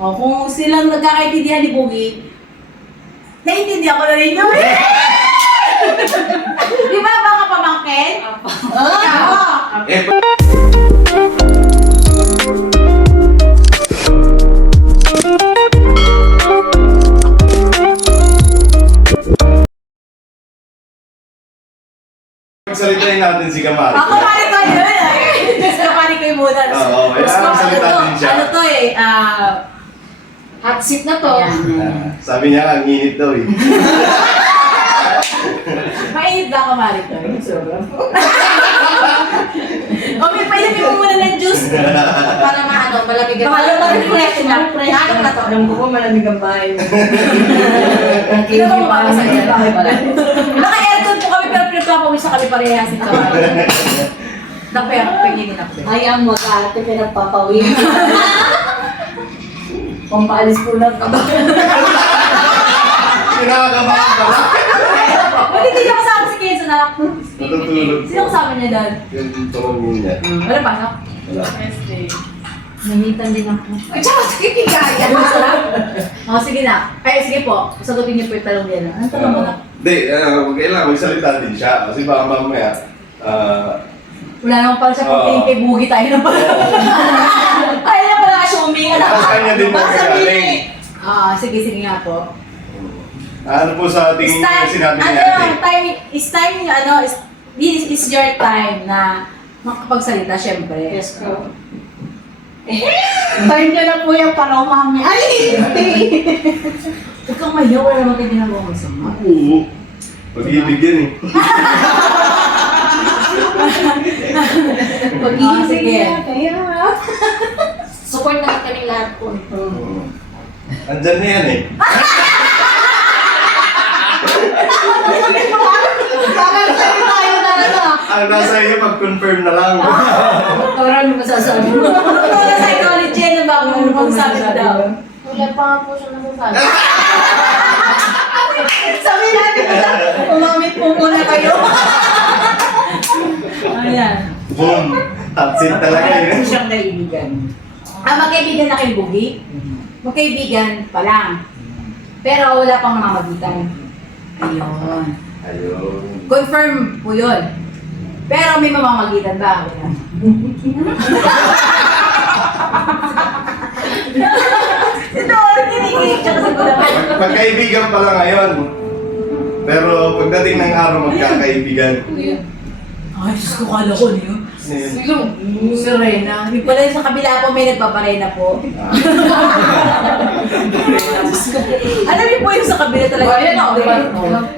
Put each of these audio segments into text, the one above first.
O, kung silang nagkakaintindihan ni Boogie, naiintindihan ko na rin yun. Di ba baka pamangkin? Oo. Eh, Pagsalitain natin si Kamari. Ako pari ko yun. Gusto pari ko yung muna. Oo, kailangan salita din siya. Ano to eh, hot seat na to. Sabi niya, ang init daw eh. Mainit na ako, Mari ko. O, may pailamin mo muna ng juice. Para maano, malamig ang Baka naman fresh na. Fresh na to. Alam ko po malamig ang bahay mo. Hindi mo mabasa yung bahay pala. Naka-aircon po kami pero pinagpapawisa kami parehas ito. Pero pagiging ako. Hayaan mo ka ate, pinagpapawin. Pampaalis po lang ka ba? Kinakakabahan ka lang. Pwede hindi niya kasama si Kenzo na Natutulog. sino kasama niya doon? Yung tulong niya. Wala pasok? Wala. Namitan din ako. Ay, tsaka sige, kikaya. Masarap. O, sige na. Ay, sige po. Sagutin niyo po yung talong niya. Ano talong mo na? Hindi, kailangan magsalita din siya. Kasi baka mamaya, Wala naman pala siya kung tingin kay Boogie tayo na pala. Tayo na pala assuming. Tapos kanya din magkagaling. Sige nga po. Ano po sa tingin niyo sinabi niya ate? This is your time na makapagsalita, syempre. Yes po. Time niyo na po yung parang mami. Ay, hindi! Huwag kang mahiyaw, wala naman kayo ginagawa ko sa mga. Oo. Pag-ibig yan eh. Pag-ibig, sige. Kaya. Support na kaming lahat po. Andyan na yan eh. Parang sa'yo tayo na ano. Ang nasa iyo, mag-confirm na lang. Parang ano masasabi mo? Ano na psychology, ano ba? Ano bang sabi mo daw? Wala pa nga po siya nasasabi. Sabi natin na, umamit po muna kayo. Ayan. Boom! Tatsit talaga yun. siyang naibigan. Magkaibigan na kayo, Boogie? Magkaibigan pa lang. Pero wala pang namamagitan. Ayun. Ayun. Confirm po yun. Pero may mamamagitan ba? Wala. Ito, kinikilig siya kasi ko naman. Magkaibigan pa lang ngayon. Pero pagdating ng araw, magkakaibigan. Ay, Diyos ko, kala ko niyo. Ayun. Si Rena. Hindi pala sa kabila po may nagpaparena po. Alam niyo po yung sa kabila talaga. Ayan ako, diba?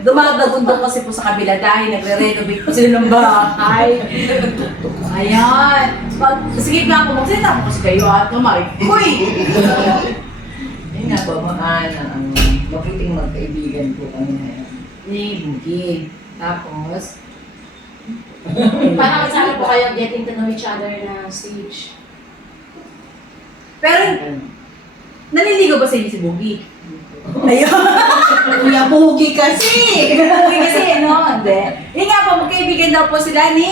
Dumadagundong kasi po sa kabila dahil nagre-renovate po sila ng bahay. Ayan. Sige nga po, magsalita po kasi kayo at tumarik. Uy! Yun nga po, mabuting magkaibigan po kami na yan. Ni Boogie. Tapos, Parang sabi po kayo getting to know each other na stage. pero naliligaw ba sa inyo si Boogie? Ayun. Kuya Boogie kasi! Boogie kasi, no? Hindi. Yun nga po, magkaibigan daw po sila ni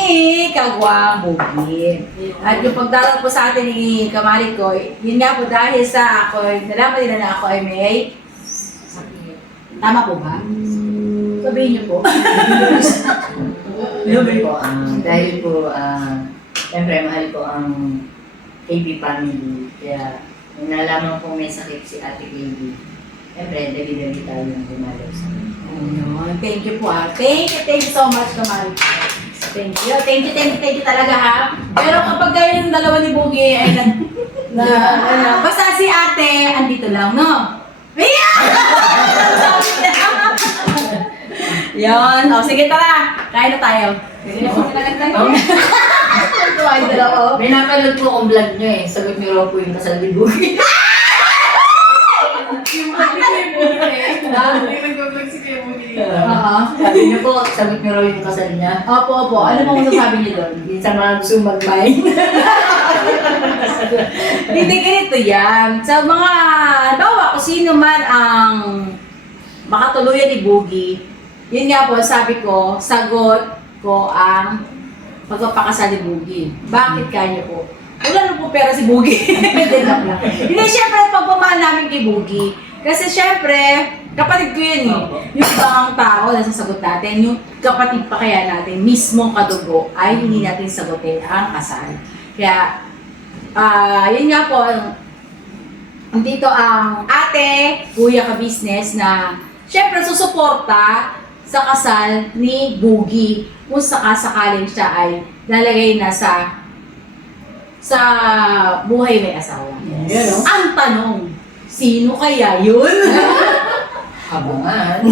Kagwang Boogie. At yung pagdarating po sa atin ni Kamari ko, yun nga po dahil sa ako, nalaman nila na ako ay may sakit. Tama po ba? Sabihin niyo po. Sabi po, dahil po, siyempre mahal ko ang KB family. Kaya, nung nalaman ko may sakit si Ate KB, siyempre, dali-dali tayo ng dumalaw sa kanya. Ayun. Thank you po Thank you so much, Kamari. Thank you talaga ha. Pero kapag kayo yung dalawa ni Boogie ay basta si ate, andito lang, no? Ayan! Yan. O, sige, tara. Kain na tayo. Sige na po, nilagay tayo. Tuwa yung dalawa. May napanood po akong vlog nyo eh. Sagot niyo raw po yung kasal ni Boogie. Sabi niyo po, sagot niyo raw yung kasal niya. Opo. Ano mo masasabi niyo doon? Minsan mga gusto mag-mind. Hindi ganito yan. Sa mga, bawa kung sino man ang makatuluyan ni Boogie, yun nga po, sabi ko, sagot ko ang pagpapakasal ni Boogie. Bakit kanya po? Wala na po pera si Boogie. Hindi, syempre, pagpamahal namin kay Boogie. Kasi syempre, kapatid ko yun eh. Yung ibang tao na sasagot natin, yung kapatid pa kaya natin, mismong kadugo, ay hindi natin sagutin ang kasal. Kaya, yun nga po, dito ang ate, kuya ka business na syempre susuporta sa kasal ni Boogie kung sakasakaling siya ay lalagay na sa buhay may asawa. Yes. Ang tanong, sino kaya yun? Abangan.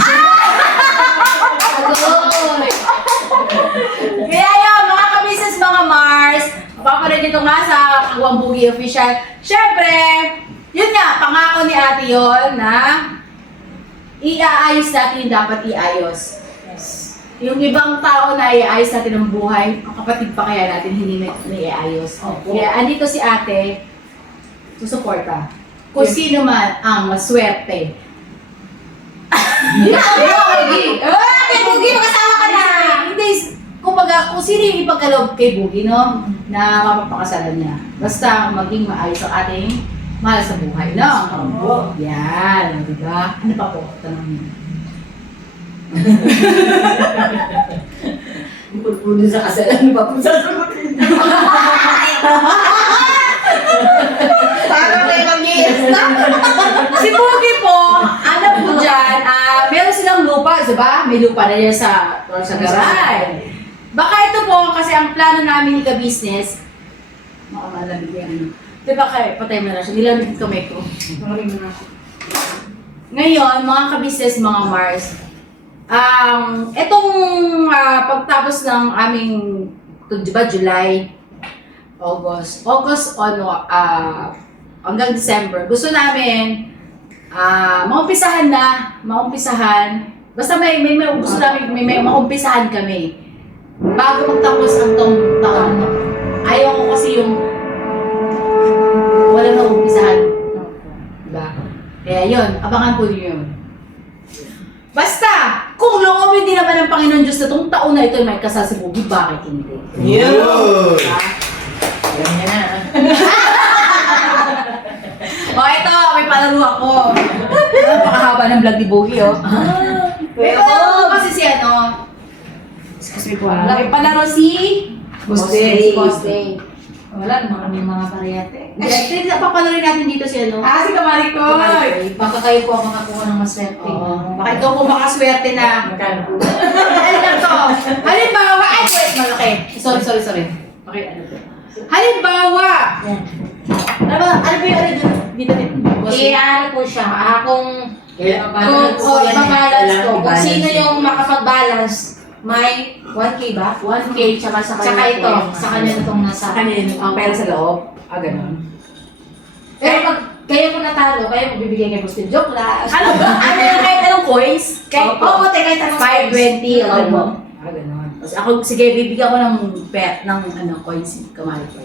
Kaya yun, mga ka-business, mga Mars, mapapanood nyo ito nga sa Kagwang Boogie Official. Syempre, yun nga, pangako ni ate yun na iaayos natin yung dapat iayos. Yung ibang tao na iayos natin ang buhay, ang kapatid pa kaya natin hindi na iayos. Kaya andito si ate, susuporta. Kung sino man ang maswerte. Kay Boogie, mag-asawa ka na! Hindi, kumbaga, kung sino yung ipagkaloob kay Boogie, no? Na mapapakasalan niya. Basta maging maayos ang ating mahal sa buhay, no? Yan, di ba? Ano pa po? Tanong niyo. Puno sa kasalan pa po sasagutin. Parang may mag-iista. Si Boogie po, ano po dyan, meron silang lupa, diba? May lupa na yan sa garay. Baka ito po, kasi ang plano namin ni ka-business, malamig yan, ano. Diba kayo, patay mo na siya, nilamig yung kamay ko. Ngayon, mga ka-business, mga Mars, etong pagtapos ng aming, diba, July, August, hanggang December, gusto namin maumpisahan. Basta may gusto namin, may maumpisahan kami bago magtapos ang tong taon. Ayaw ko kasi yung wala na umpisahan. Diba? Kaya yun, abangan po niyo yun. Basta, kung loobin din naman ng Panginoon Diyos na itong taon na ito may kasal si Boogie, bakit hindi? Yun! Yan na. O ito, may palaro ako. Napakahaba ng vlog ni Boogie, oh. Pero kasi si ano, excuse me po, may palaro si Boss Day. Boss Day. Wala, may mga parehate. Ay, napapalarin natin dito si ano. Si Kamari ko! Baka kayo po ang makakuha ng maswerte. Oo. Baka ikaw po makaswerte na. Magkano po? Ano na to? Halimbawa, ay, wait, malaki. Sorry. Okay, ano to? Halimbawa, Yan. ano ba yung ano dito? Boss Day? Ano po siya, kung Balance. ipabalance ko, kung I-balance sino yun. yung makapag-balance, may 1K ba? 1K, tsaka sa Tsaka kanya ito, sa kanya itong nasa. Sa kanya yung pera sa loob. Ganun. Pero pag kayo po natalo, kayo magbibigay kay Boss Tim. Joke lang. Ano ba? Ano yung kahit anong coins? Kahit, Oo, kahit anong 520 o Opo. gano'n. Ganun. Kasi ako, sige, bibigyan ko ng coins, kamali ko.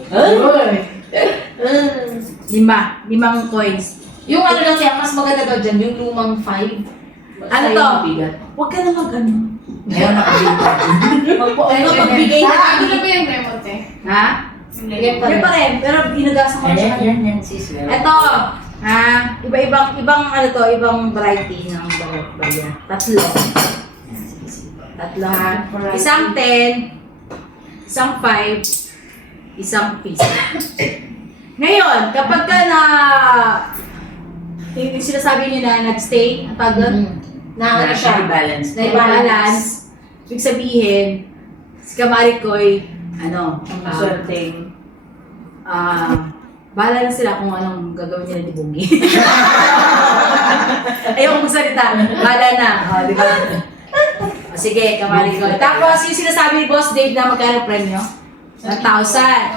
Limang coins. Yung ano lang siya, mas maganda daw dyan, yung lumang 5. Ano to? Huwag ka na mag-ano. Meron Magbigay na Ano kami. ba yung remote eh? Ha? Yan pa Yan pa rin, pero inagasan ko siya. Yan, sis. Ito, ibang ano to, ibang variety ng barya. Tatlo. Tatlo ha. Isang 10, isang 5, isang piso. Ngayon, kapag ka yung sinasabi niyo na nag-stay, ang tawag doon, Na ano siya? balance. na-balance, ibig sabihin, si Kamari Koy, Swerteng. bahala na sila kung anong gagawin nila ni Boogie. Ayoko magsalita. Bahala na. Di ba? Sige, Kamari Koy. Tapos, yung sinasabi ni Boss Dave na magkano premyo? 1,000.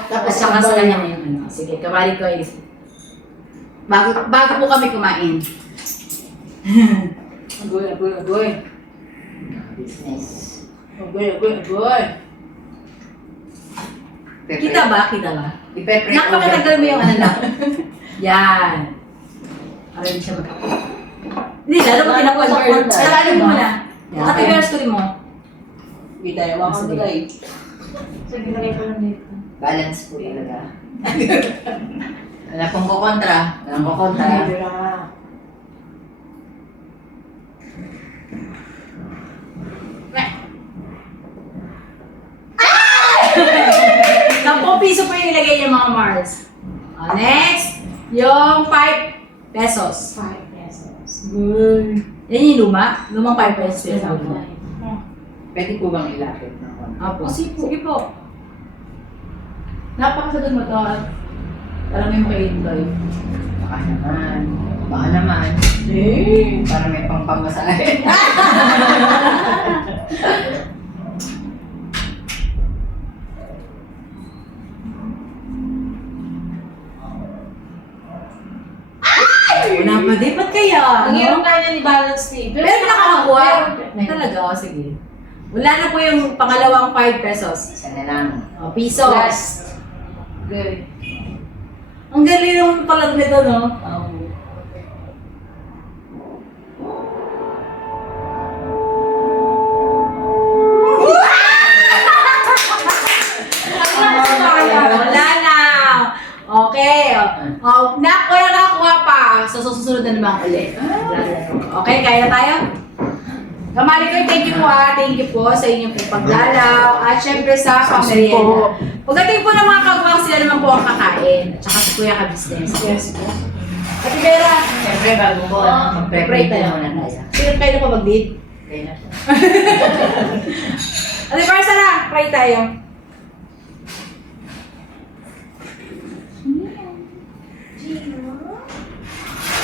Tapos, saka sa kanya ngayon. Sige, Kamari Koy. Bago po kami kumain. Agoy. Business. Agoy. Kita ba? Ipe-pre Napakatagal mo yung ano lang. Yan. Para hindi siya Hindi, lalo mo tinakonvert. Lalo mo na. Kativerse ko rin mo. Sige. Sige, lagay ko lang dito. Balance po talaga. Wala pong kukontra. Walang kukontra. piso po yung ilagay niya mga Mars. Next, yung 5 pesos. 5 pesos. Yan yung luma. Lumang 5 pesos. Pwede po bang ilapit na ako? Apo. Sige po. Napakasagot mo to. Alam mo kayo ito. Baka naman. Baka naman. Para may pangpamasahe. Wala pa din. Ba't kaya? Ang hirap kanya ni balance ni. Pero nakakakuha. Talaga, o sige. Wala na po yung pangalawang 5 pesos. Isa na lang. O, piso. Last. Good. Ang galing yung palag nito, no? Wala na. Okay. Wala nakakuha pa. So, susunod na naman ulit. Okay, kaya tayo? Kamali ko, thank you po Thank you po sa inyong pagdalaw. At syempre sa pamerienda. Pagdating po ng mga kagawang, sila naman po ang kakain. At saka si Kuya ka-business. Yes po. Ate Vera, Siyempre, bago po, mag-pray tayo muna tayo. sino kayo na po mag-lead? Okay na po. Ate Barsa na, pray tayo.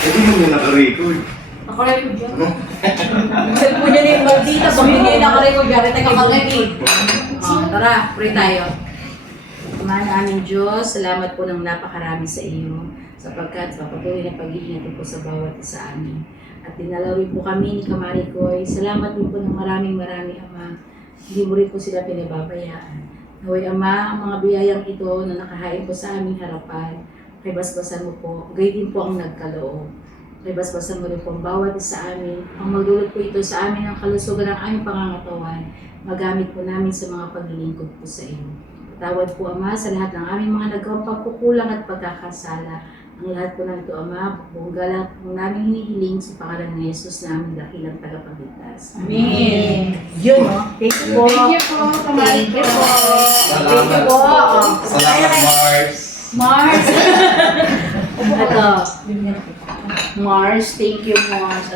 Hindi mo na naka-record. Nakarecord yun. Cellphone niya na yung maldita. So, hindi niya nakarecord. Gari tayo nakarecord. Tara, pray tayo. Ama namin Diyos, salamat po ng napakarami sa iyo sapagkat sa patuloy na pag-iingat po sa bawat isa amin. At dinala rin po kami ni Kamari Koy. Salamat din po ng maraming Ama. Hindi mo rin po sila pinababayaan. Naway Ama, ang mga biyayang ito na nakahain po sa aming harapan, kay basbasan mo po, gayon din po ang nagkaloob. Kay basbasan mo rin po ang bawat isa amin. Ang magdulot po ito sa amin ang kalusugan ng aming pangangatawan, magamit po namin sa mga paglilingkod po sa iyo. Tawad po Ama sa lahat ng aming mga nagawang pagkukulang at pagkakasala. Ang lahat po ng ito Ama, buong galang po namin hinihiling sa pangalan ni Jesus na aming dakilang tagapagligtas. Amen. Yun, no? Thank you po. Thank you po, Kamari Thank you po. Salamat Thank you po. Salamat, Mars. Mars. Ito. Mars, thank you Mars.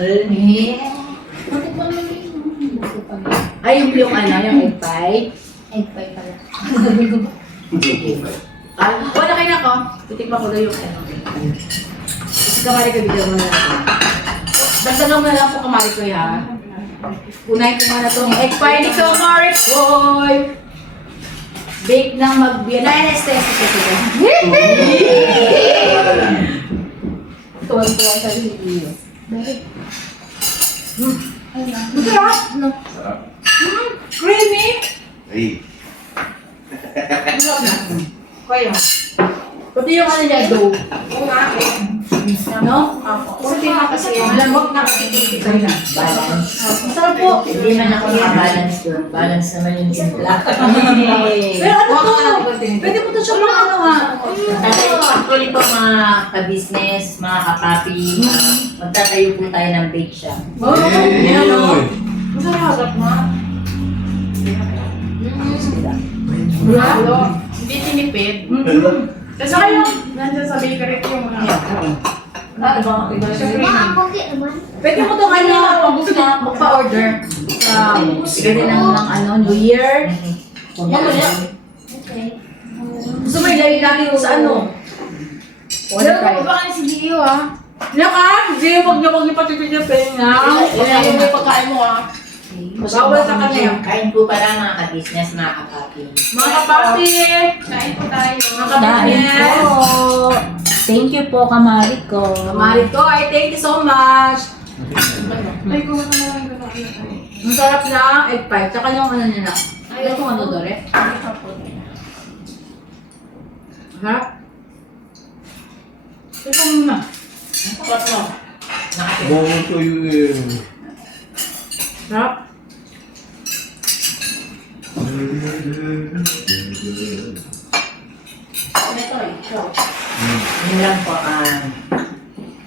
Ay, yung ano, yung egg pie. Egg pie pala. Wala kayo na ko. Titikman ko na yung ano. Kasi kamari ko, bigyan mo na lang. Dagdagan mo na lang po kamari ko ha. Unahin ko muna itong egg pie ni Kamari Koy. Bake ng magbiyan. Na-anesthesia ko sila. Tuwan-tuwan sa video. Masarap! Sarap. Creamy! Ay. Masarap na. Kaya. Pati yung ano niya, dough. No? Kasi kasi Malamot na kasi ito na. Balance. Masarap po. Hindi man ako nakabalance doon. Balance naman yung timpla. Pero ano to? Pwede mo to siya mga ano ha. Actually po mga ka-business, mga ka-papi, magtatayo po tayo ng bake shop. Oh, yan o. Yun. Masarap na. Hindi tinipid. Kasi nandiyan sa bakery ko yung mga Pwede mo itong ano, magpa-order. Pwede ng ano, New Year. Gusto mo ilagay natin yung sa ano? Pero kung baka si Gio Naka, hindi wag niyo patitipin nga. Ilan yung pagkain mo Bawal sa kanya. Kain po pala mga ka-business, mga ka-papi. Mga kapati! Kain po tayo. Mga kapatid! Thank you po, kamari ko. Kamari ko, I thank you so much! Ay, kung ano naman gano'n. Ang sarap na egg pie, tsaka yung ano niya na. Ay, itong ano dore? Harap? Ito muna. Sarap na. Buong to yun. Sarap? Ito, ikaw. Yun lang po,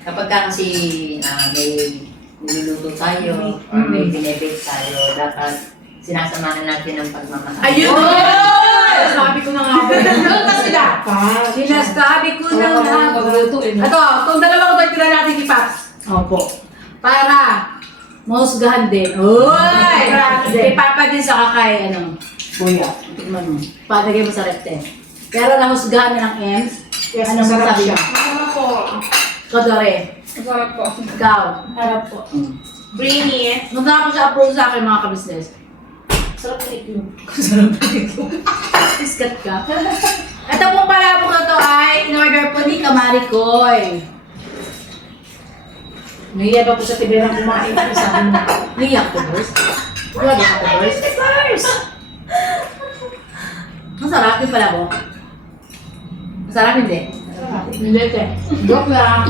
kapag ka kasi may niluluto tayo or may binibake tayo, dapat sinasamahan natin ng pagmamahal. Ayun! Sinasabi ko na nga ba. Doon na sila. Sinasabi ko na nga ba. Ito, itong dalawang ito, tira natin kay Paps. Opo. Para mahusgahan din. Uy! Kay Papa din sa kakay, ano, kuya. Tikman mo. Palagay mo sa repte. Pero nahusgahan na ng Ems. Yes, Ano masarap masabi siya. mo? Ano po? Kadore. Masarap po. Ikaw. Harap po. Brainy. Nung na ako siya approve sa akin mga kabisnes. Sarap na itlog. Iskat ka. Ito pong palabok na to ay in-order po ni Kamarikoy. Nahiya ba po sa tiberang kumain ko sa akin na. Naiyak ko, boss. Wala ba ka, boss? Masarap yung palabok. Masarap hindi. Hindi, te. Joke lang.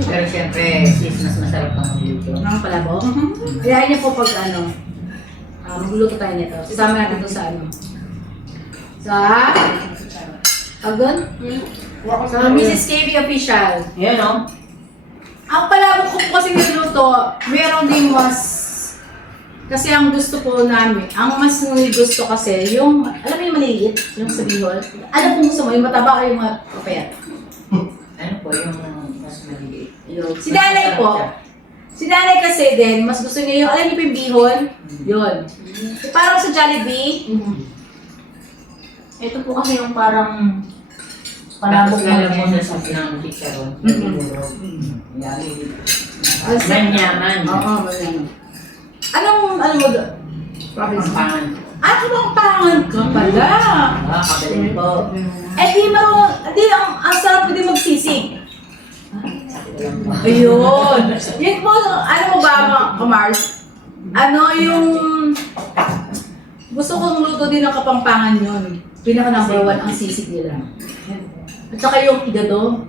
Pero siyempre, sis, mas masarap pang magluto. Ang palabok. Kaya niyo po pag ano, magluluto tayo nito. Sasama natin to sa ano. Sa Agon? Sa Mrs. KB Official. Yan o. Ang palabok ko po kasi niluto, meron din mas... Kasi ang gusto po namin, ang mas gusto kasi, yung, alam mo yung maliit, yung sa bihon. Ano po gusto mo, yung mataba o yung mapapayat? Ano po, yung mas maliit. Yun. Si Danay po, si Danay kasi din, mas gusto niya yung, alam niyo po yung bihon? Yun. Parang sa Jollibee, Ito po kasi yung parang Tapos palabok lalagyan mo na sa sauce ng chicharon. Mhm. Yan. Ang Manyaman. oo, manyaman. Ano mo doon? Province? Pampangan. Ah, kapampangan ka pala. Ah, kabalin po. Eh di ang sarap po din magsisig. Ayun. Yun po, ano mo ba mga kamars? Ano yung... Gusto kong luto din ng kapampangan yun. Pinaka number 1 ang sisig nila. At saka yung igado.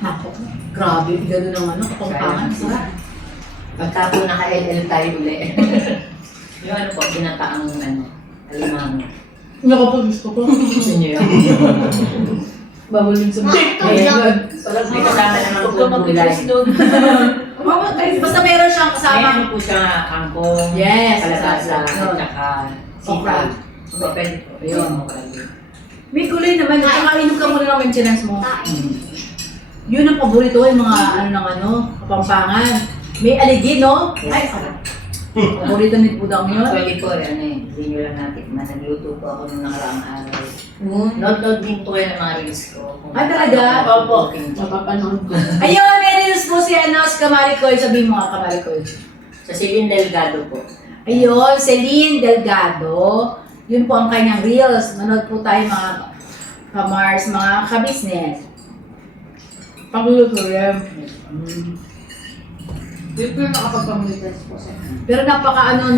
Nako, grabe yung igado ng ano, kapampangan. Sarap. Pagka po naka-LL tayo uli. Yung ano po, pinataang ano, alimano. Nako po, gusto ko. Gusto niyo yun? Babulin sa mga. Ayun. May kasama naman po gulay. Basta meron siyang May kasama. ano po siya, kangkong, Yes, kalabasa, yes. at saka Okra. sitaw. So, pwede po. Ayun. Ayun. May gulay naman. At saka inom ka muna ng maintenance mo. Yun ang paborito ko, yung mga kapampangan. May aligin, no? Ay, sarap. Paborito ni Pudang yun. Actually po, ano eh, hindi nyo lang natikman. Nagluto po ako nung nakaraang araw. Mm. Load din po yan ng mga reels ko. Kung Ah, talaga? Opo. mapapanood ko. Ayun, may reels po si si Kamarikoy. Sabihin mo nga, Kamarikoy. Sa Celine Delgado po. Ayun, Celine Delgado. Yun po ang kanyang reels. Manood po tayo mga kamars, mga kabisnes. Pagluluto yan. Hindi po yung nakapagpamilitas po sa akin. Pero napaka ng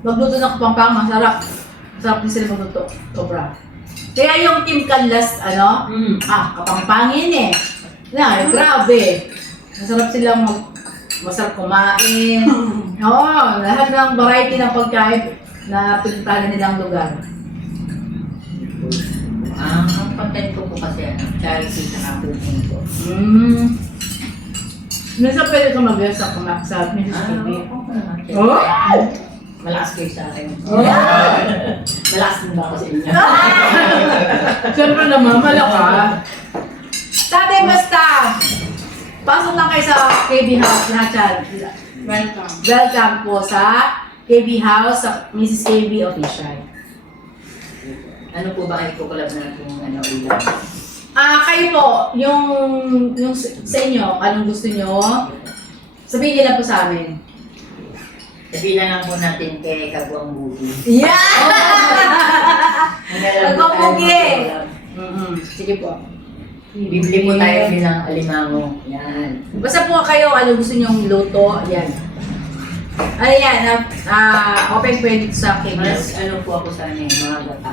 magluto ng kapampangan, masarap. Masarap din sila magluto. Sobra. Kaya yung Team Canlas, kapampangin eh. Grabe. Masarap kumain. Oo, lahat ng variety ng pagkain na pinuntahan nilang lugar. Ang content ko po kasi, charity sa cooking po. Minsan pwede ka mag-guest sa Mrs. KB. Oh? Malakas kayo sa akin. Malakas din ba ako sa inyo? Siyempre naman, malaka. Sabi basta, pasok lang kayo sa KB House na chat. Welcome. Welcome po sa KB House, sa Mrs. KB Official. Ano po ba kayo kukulab natin ulam? Kayo po, yung sa inyo, anong gusto nyo, sabihin nyo lang po sa amin. Sabihin lang po natin kay Kagwang Bugi. Yeah! Kagwang Bugi! Sige po. Bibili po tayo bilang alimango. Yan. Basta po kayo, ano gusto nyong luto, yan. Ayan, open po yun dito sa KB. Mas ano po ako sa mga gata.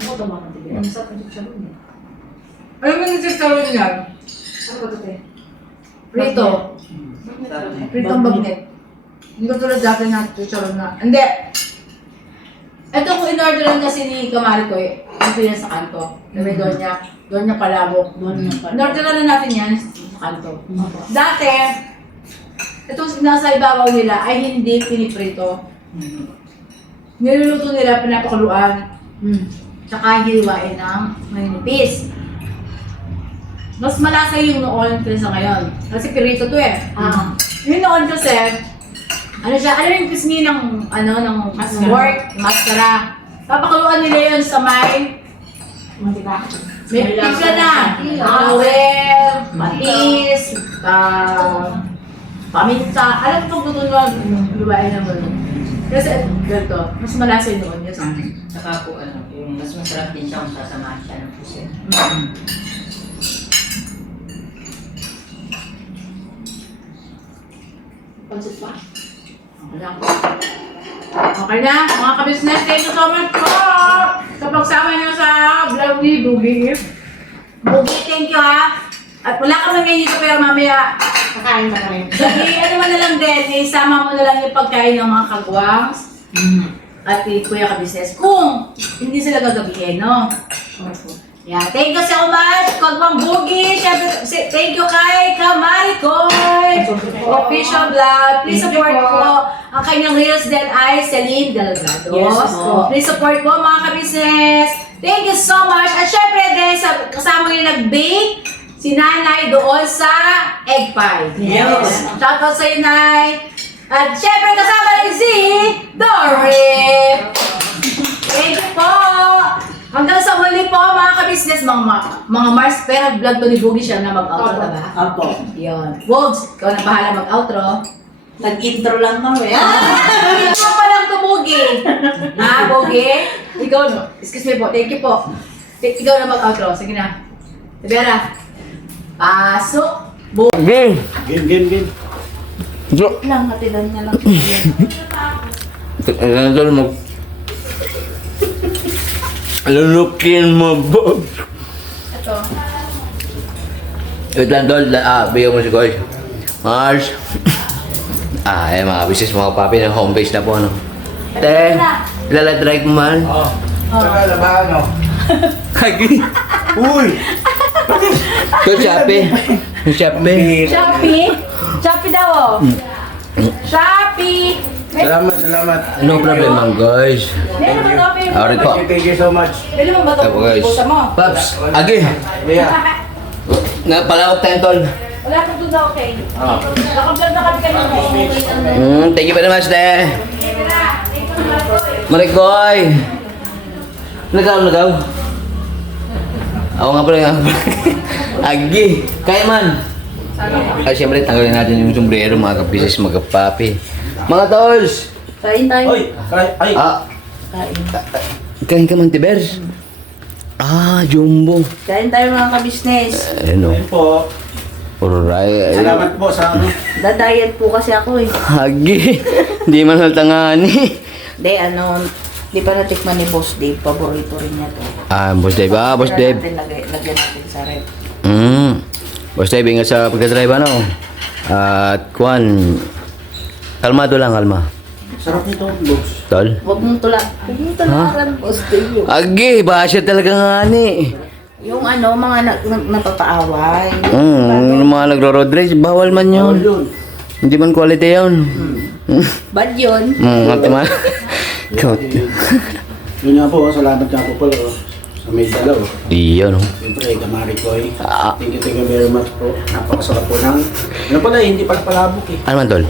Ano ba mga tibi? Ang sarap ng chicharon eh. Ano mo nagsasawa niyan? Ano ba ito, te? Prito. Pritong bagnet. Hindi ko tulad dati na chicharon na. Hindi. Ito kung in-orderan kasi ni Kamari ko, ito yan sa kanto. Sabi doon niya palabok. In-orderan na natin yan sa kanto. Dati, itong nasa ibabaw nila ay hindi piniprito. Niluluto nila, pinapakuluan. Tsaka hiwain ng manipis. Mas malasa yung noon kaysa ngayon. Kasi pirito to eh. Yung noon kasi, ano siya, alam yung pisngi ng, ng work, maskara. Papakuluan nila yun sa may pizza na. Awel, matis, paminta. Alam mo kung tutunuan, lubain na mo. Kasi ganito, mas malasa yung noon yun sa akin. Saka po, yung mas masarap din siya kung sasamahan siya ng pusit. Pansit pa. Okay na, mga ka-business, thank you so much po sa pagsama niyo sa vlog ni Bugi. Bugi, thank you ha. At wala ka man ngayon dito pero mamaya, Kakain na kami. ano mo na lang din, isama mo na lang yung pagkain ng mga kagwangs at kuya ka-business. Kung hindi sila gagabihin, no? Yeah, thank you so much, Kagwang Bugi. Siyempre, thank you kay Kamarikoy. Official vlog. Please support po ang kanyang reels din ay Celine Delgado. Yes, po. Please support po mga ka-business. Thank you so much. At syempre din, kasama yung nag-bake, si Nanay doon sa egg pie. Yes. Shoutout sa iyo, Nay. At syempre kasama rin si Dory. Thank you po. Hanggang sa muli po mga ka-business, mga Mars, pero vlog to ni Bugi siya na mag-outro na ba? Opo. Yun. Wogs, ikaw na bahala mag-outro. Nag-intro lang kami. Ikaw pa lang to, Bugi. Ha, Bugi? Ikaw no. Excuse me po, thank you po. Ikaw na mag-outro. Sige na. Tabera. Pasok. Game. Game. Lang, matilan niya lang. Ano tol mo? Lulukin mo, Bob. Ito. Wait lang tol, bigyan mo si Koy. Mars. Mga business mga papi na home base na po, ano. Te, ilaladrive mo man. Saka ba ano? Kagi. Uy! Ito, Shopee. Shopee. Shopee? Shopee daw oh. Shopee! Salamat. No problem, guys. Meron ba ito? Alright po. Thank you so much. Pwede mo ba ito? Apo, guys. Pusa mo. Paps, agi. Yeah. Napalawag tayo, tol. Wala ko doon daw, okay? Nakablog na kami kanina. Thank you very much, te. Marikoy. Nagaw. Ako nga pala. Agi. Kaya man. Ay, siyempre, tanggalin natin yung sombrero, mga kapisis, mga kapapi. Mga tols! Kain tayo. Ay. Kain ka man, Tiber. Jumbo. Kain tayo mga ka-business. Ano? Ayun po. Alright. Salamat po sa ano. Da-diet po kasi ako eh. Agi. Hindi man haltangani. Hindi, di pa natikman ni Boss Dave. Paborito rin niya to. Boss Dave. Boss Dave. Lagyan natin sa rep. Boss Dave, ingat sa pagka-drive, ano? At, kuhan. Kalmado lang, kalma. Sarap nito, Bogs. Tol? Huwag mong tularan, Boss Dave. Agi, basya talaga nga ni. Yung mga napapaaway. Yung mga nagro-road race, bawal man yun. Hindi man quality yun. Bad yun. Ate man. Yun nga po, salamat nga po pala sa may dalaw. Iyon. Siyempre, Kamari Koy. Thank you very much po. Napakasarap po ng... Ano pala, hindi pala palabok eh. Ano man, Tol?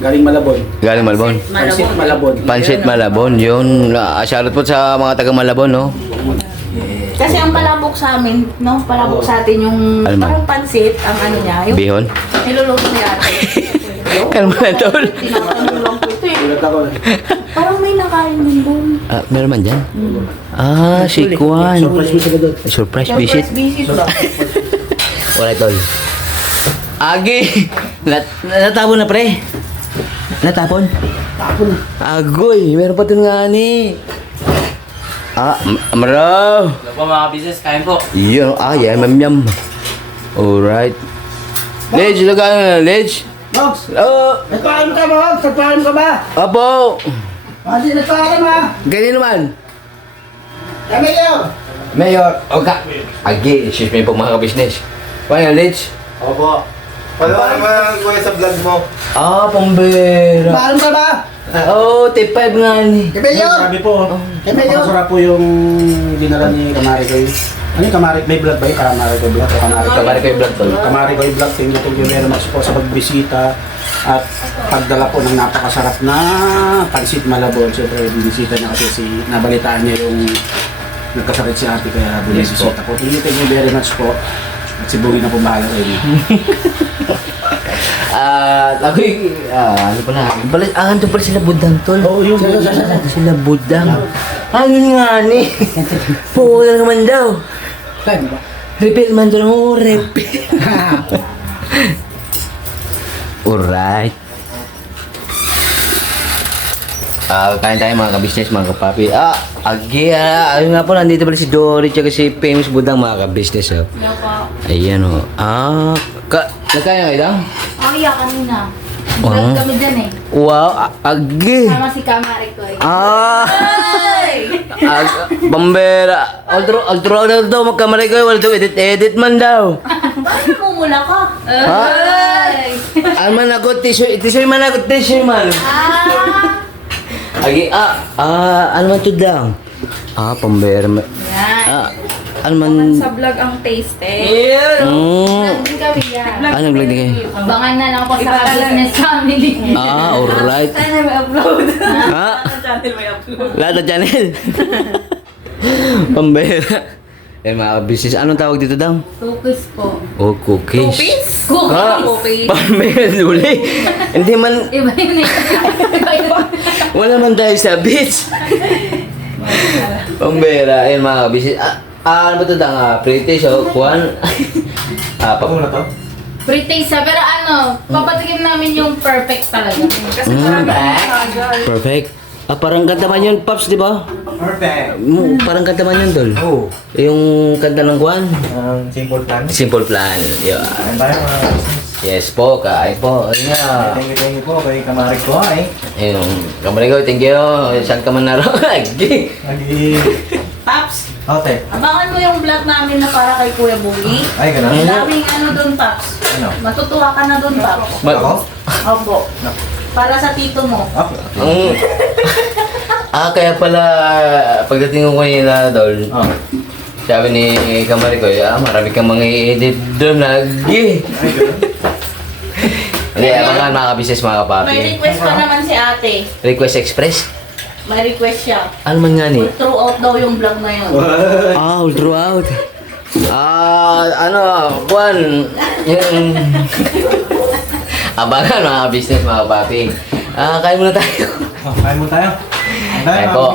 Galing Malabon. Galing Malabon. Pansit Malabon. Pansit Malabon, yun. Shoutout po sa mga taga Malabon, no? Kasi ang palabok sa amin, no? Palabok sa atin yung Ano man? parang pansit, ang niya, yung Bihon. niluluto ni ate. Kalma na, Tol. Tinatanong lang po ito eh. Ulat ako. Parang may nakain din doon. Meron man dyan? Si Kwan. Surprise mo sila doon. Surprise visit. Visit ba? Wala, Tol. Agi! Natapon na, pre. Natapon? Tapon. Agoy, meron pa dun nga ni. Amaro! Hello po mga business, kain po. Yun, yum. Alright. Ledge, lagay na, Ledge. Bogs! Hello! Nagpaano ka ba, Bogs? Nagpaano ka ba? Apo! Hindi na tayo ma. Ganyan naman. Kami yun. Mayor, okay. Agi, excuse me po mga ka-business. Paano, Lidge? Opo. Palawarin mo yan kuya sa vlog mo. Ah, pambera. Paalam ka ba? Oo, tip 5 nga ni. Kami yun. Sabi po, napakasarap po yung dinala ni Kamari ko. Ano yung Kamari? May vlog ba yung Kamari ko vlog? Kabari ko yung vlog tol. Kamari ko yung vlog. Thank you very much po sa pagbisita at pagdala po ng napakasarap na pansit malabon. Siyempre, binisita niya kasi nabalitaan niya yung nagkasakit si ate kaya binisita po. Thank you very much po. At si Bowie na po bahala kayo. Ako yung, ano pala, andun pala sila Budang tol. Oo, yun. Sila Budang. Ano nga ni? Pula naman daw. Saan ba? Repeat man doon mo, repeat. Alright. Kain tayo mga ka-business, mga kapapi. Ayun nga po, nandito pala si Dory tsaka si Famous Budang mga ka-business. Oh. Hello po. Ayan o. Nagkaya kayo daw? Iya, kanina. Wow. Vlog kami dyan eh. Wow, agi. Sama si Kamari ko eh. Pambera. Altro daw magkamari ko. Wala daw edit man daw. Bakit namumula ka? Ha? Alman ako, tisyoy man. Agi, ano man to daw? Pambera. Yan. Ano man? Sa vlog ang taste eh. Vlog din kami yan. Vlog din kayo? Abangan na lang po sa business family. Alright. Sana may upload. Ha? Channel may upload. Lahat ng channel. Pambera. Mga business, anong tawag dito daw? Cookies po. Oh, cookies. Cookies? Cookies. Pambera, uli. Hindi man, Iba yun eh. Iba yun. wala man tayo sa beach. Pambera, ayun mga business. Ano ba ito daw? British o Juan? Paano to? Pretty sa pero ano, papatikim namin yung perfect talaga. Kasi marami nagsasagal. Perfect. Parang kanta man yun, Pops, di ba? Perfect. Parang kanta man yun, Dol. Oh. Yung kanta ng Juan. Simple plan. Simple plan. Yeah. Kain tayo mga business. Yes po, kain po. Ayun nga. Thank you po kay Kamari ko ay. Ayun, kamari ko, thank you. Saan ka man naroon? Lagi. Lagi. Paps, Ote. abangan mo yung vlog namin na para kay Kuya Bowie. Ay, Ang ganun. daming ano doon, Paps. Ano? Matutuwa ka na doon, Paps. Ako? Opo. Para sa tito mo. Okay. Kaya pala, pagdating ko kanina, Dol, Oh. sabi ni kamari ko, marami kang mga i-edit doon, lagi. Ay, ganun. Hindi, abangan mga ka-business, mga kapapi. May request pa naman si ate. Request Express? May request siya. Ano man nga ni? Throughout daw yung vlog na yun. All throughout. Juan, yung... Abangan mga business, mga kapapi. Kain muna tayo. Kain mo tayo. Kain po.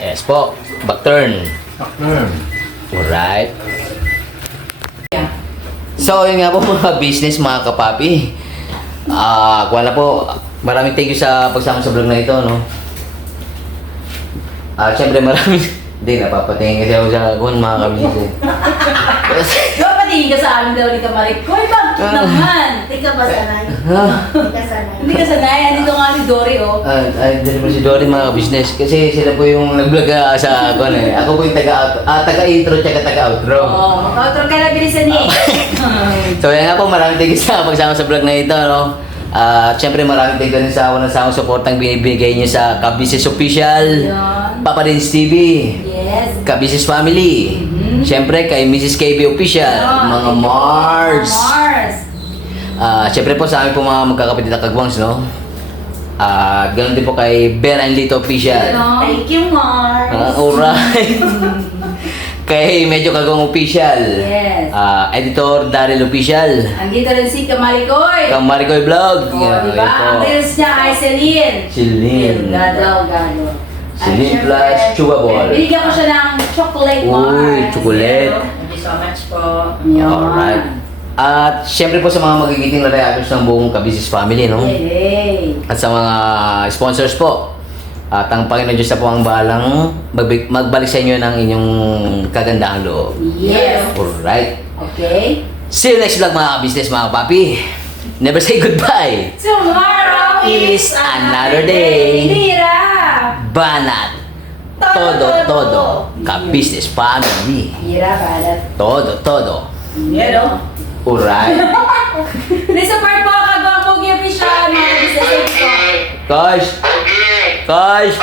Yes po. Back turn. Backturn. Alright. So, yun nga po mga business, mga kapapi. Kuha na po. Maraming thank you sa pagsama sa vlog na ito, no? Siyempre maraming... Hindi, napapatingin kasi ako sa kung mga kabisnes. Diba patingin ka sa amin daw ni Kamarik? Koy, bakit naman? Hindi ka ba sanay? Hindi ka sanay. Hindi ka sanay. Andito nga si Dory, oh. Dito po si Dory, mga business. Kasi sila po yung nag-vlog sa ako eh. Ako po yung taga-intro tsaka taga-outro. Oo, mag-outro ka na bilisan eh. So yan nga po, maraming thank you sa pagsama sa vlog na ito, no? Siyempre maraming thank you din sa unang sa supportang binibigay niyo sa Ka-Business Official, Yan. Papa Dins TV, Yes. Ka-Business Family, siyempre kay Mrs. KB Official, mga Mars. Mars. Siyempre po sa amin po mga magkakapatid na kagwangs, no? At ganoon din po kay Ben and Lito Official. Thank you, Mars. Alright. Kay Medyo Kagong Official. Yes. Editor Daryl Official. Andito rin si Kamarikoy. Kamaricoy Vlog. Oh, di ba? Ang reels niya ay Celine. Celine. Gado. Celine plus Chewable. Binigyan ko siya ng chocolate Uy, Mars. chocolate. Thank you so much po. Alright. At syempre po sa mga magigiting lalaki ng buong Ka-Business Family, no? Yay. At sa mga sponsors po. At ang Panginoon Diyos na po ang balang magbalik sa inyo ng inyong kagandahang loob. Yes. Alright. Okay. See you next vlog mga ka-business, mga papi. Never say goodbye. Tomorrow Is another day. Tira. banat. Todo. Ka-business family. Hira, balat. Todo. Yan o. Alright. Please support po kagawang Pogi Official, mga business po. Guys. Ako.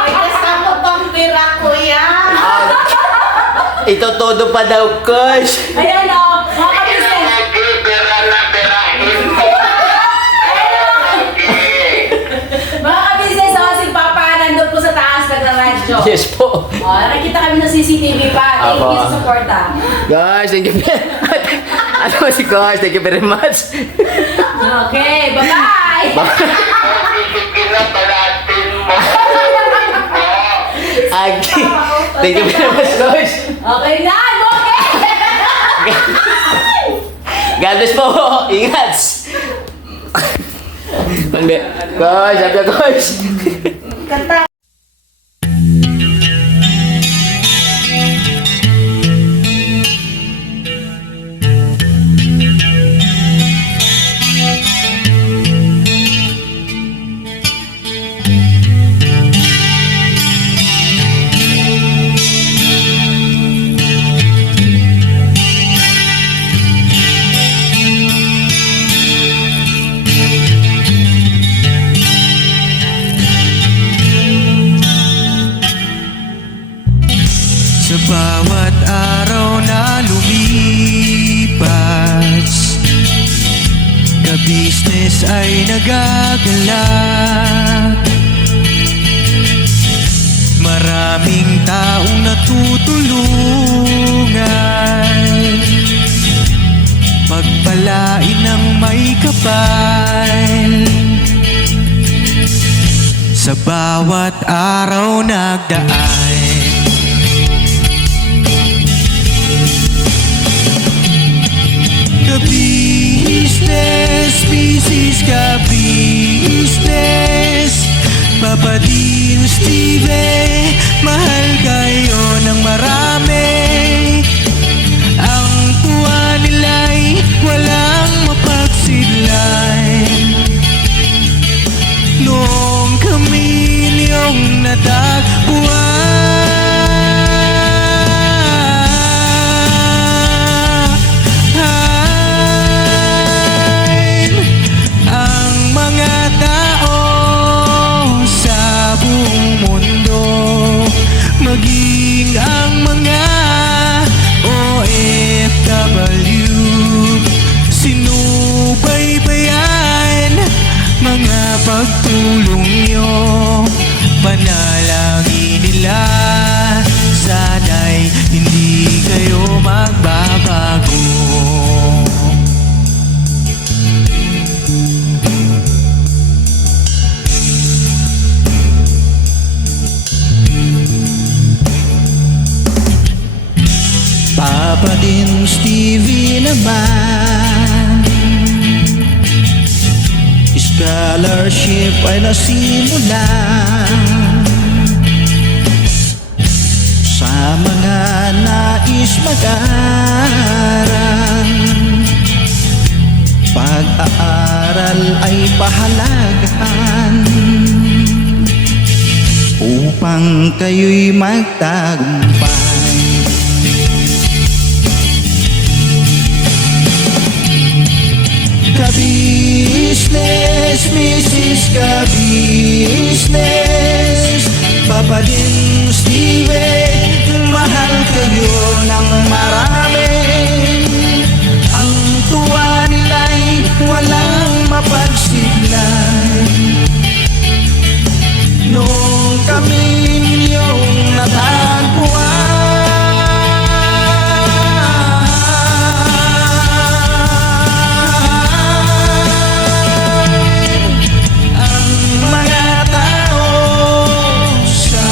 May kasama pang pera, kuya. Ito todo pa daw, guys. Ayan o, mga ka-business. Mga ka-business, si Papa nandun po sa taas, nagra-radyo. Yes po. Nakita kami ng CCTV pa. Thank you sa support Guys, thank you. Ano si guys? Thank you very much. Okay, bye-bye! Agi. Thank you very much, guys. Okay na, okay! God bless po. Ingat. Guys, happy guys. Sa bawat araw na lumipas, ka-business ay nagagalak. Maraming taong natutulungan, pagpalain ng may kapal. Sa bawat araw nagdaan, ka-business, business ka-business. Papa Din, Steve, mahal kayo ng marami. Ang tuwa nila'y walang mapagsidlan. Noong kami niyong natagpuan, ang mga tao sa buong mundo, maging ang mga OFW, sinubaybayan mga pagtulong nyo, panalangin nila, sana'y hindi kayo magbabago. Papa Din, Stevie naman, scholarship ay nasimula sa mga nais mag-aral. Pag-aaral ay pahalagahan upang kayo'y magtagumpay. Ka-business, Mrs. Ka-business, Papa Din, Steve, mahal kayo ng marami. Ang tuwa nila'y walang mapagsiglan. Noong kami ninyong natagpuan, ang mga tao sa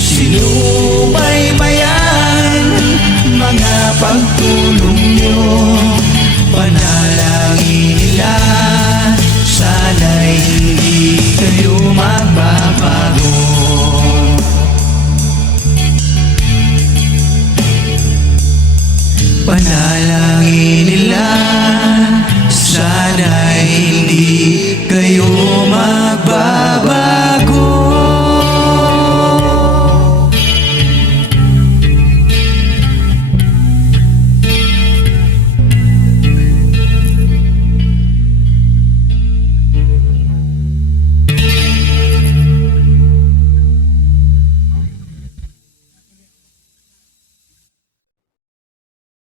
Sinubaybayan mga pagtulong nyo, panalangin nila, sana'y hindi kayo magbabago. Panalangin nila